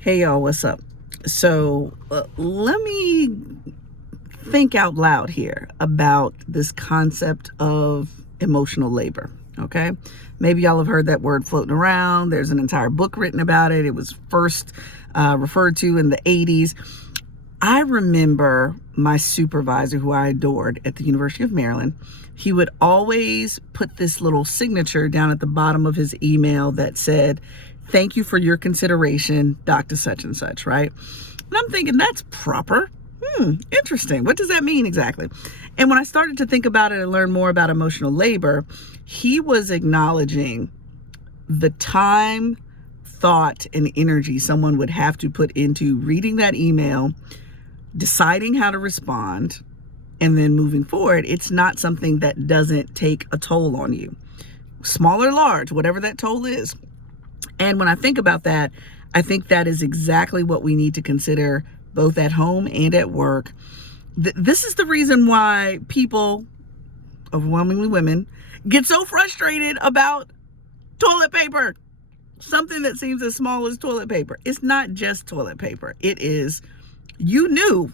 Hey y'all, what's up? Let me think out loud here about this concept of emotional labor. Okay, maybe y'all have heard that word floating around. There's an entire book written about it. It was first referred to in the 80s. I remember my supervisor, who I adored at the University of Maryland. He would always put this little signature down at the bottom of his email that said, "Thank you for your consideration, Dr. Such and Such," right? And I'm thinking, that's proper. Interesting. What does that mean exactly? And when I started to think about it and learn more about emotional labor, he was acknowledging the time, thought, and energy someone would have to put into reading that email, deciding how to respond, and then moving forward. It's not something that doesn't take a toll on you, small or large, whatever that toll is. And when I think about that, I think that is exactly what we need to consider both at home and at work. This is the reason why people, overwhelmingly women, get so frustrated about toilet paper. Something that seems as small as toilet paper. It's not just toilet paper. It is, you knew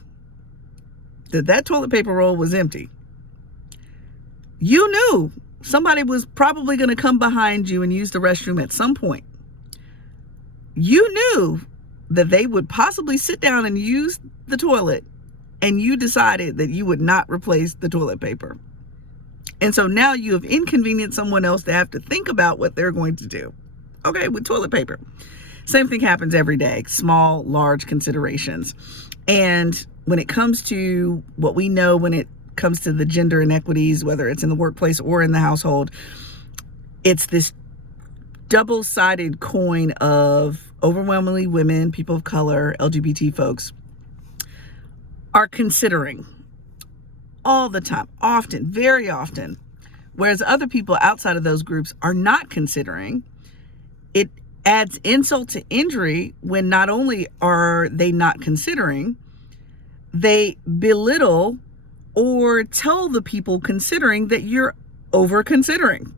that toilet paper roll was empty. You knew somebody was probably going to come behind you and use the restroom at some point. You knew that they would possibly sit down and use the toilet, and you decided that you would not replace the toilet paper. And so now you have inconvenienced someone else to have to think about what they're going to do. Okay, with toilet paper. Same thing happens every day, small, large considerations. And when it comes to what we know, when it comes to the gender inequities, whether it's in the workplace or in the household, it's this double-sided coin of overwhelmingly women, people of color, LGBT folks are considering all the time, often, very often, whereas other people outside of those groups are not considering. It adds insult to injury when not only are they not considering, they belittle or tell the people considering that you're over considering.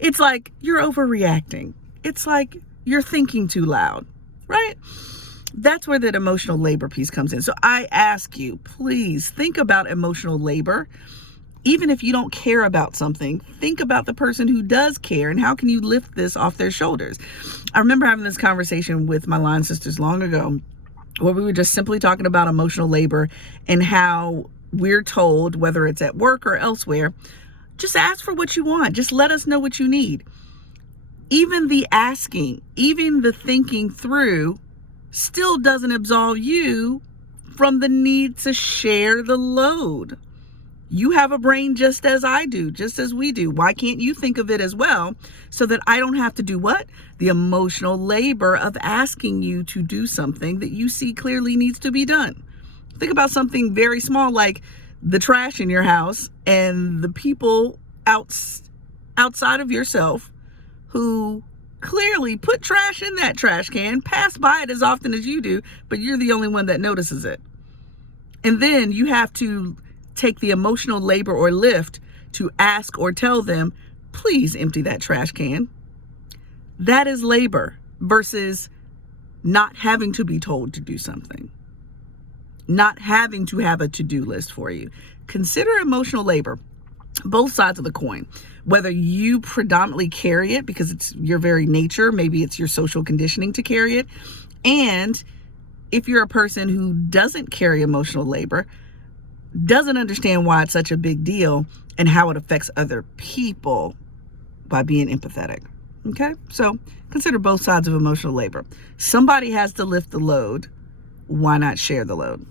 It's like you're overreacting. It's like you're thinking too loud, right? That's where that emotional labor piece comes in. So I ask you, please think about emotional labor. Even if you don't care about something, think about the person who does care and how can you lift this off their shoulders. I remember having this conversation with my line sisters long ago where we were just simply talking about emotional labor and how we're told, whether it's at work or elsewhere, just ask for what you want. Just let us know what you need. Even the asking, even the thinking through still doesn't absolve you from the need to share the load. You have a brain just as I do, just as we do. Why can't you think of it as well so that I don't have to do what? The emotional labor of asking you to do something that you see clearly needs to be done. Think about something very small like the trash in your house and the people outside of yourself who clearly put trash in that trash can, pass by it as often as you do, but you're the only one that notices it. And then you have to take the emotional labor or lift to ask or tell them, please empty that trash can. That is labor versus not having to be told to do something, not having to have a to-do list for you. Consider emotional labor, both sides of the coin. Whether you predominantly carry it because it's your very nature, maybe it's your social conditioning to carry it. And if you're a person who doesn't carry emotional labor, doesn't understand why it's such a big deal and how it affects other people by being empathetic. Okay, so consider both sides of emotional labor. Somebody has to lift the load. Why not share the load?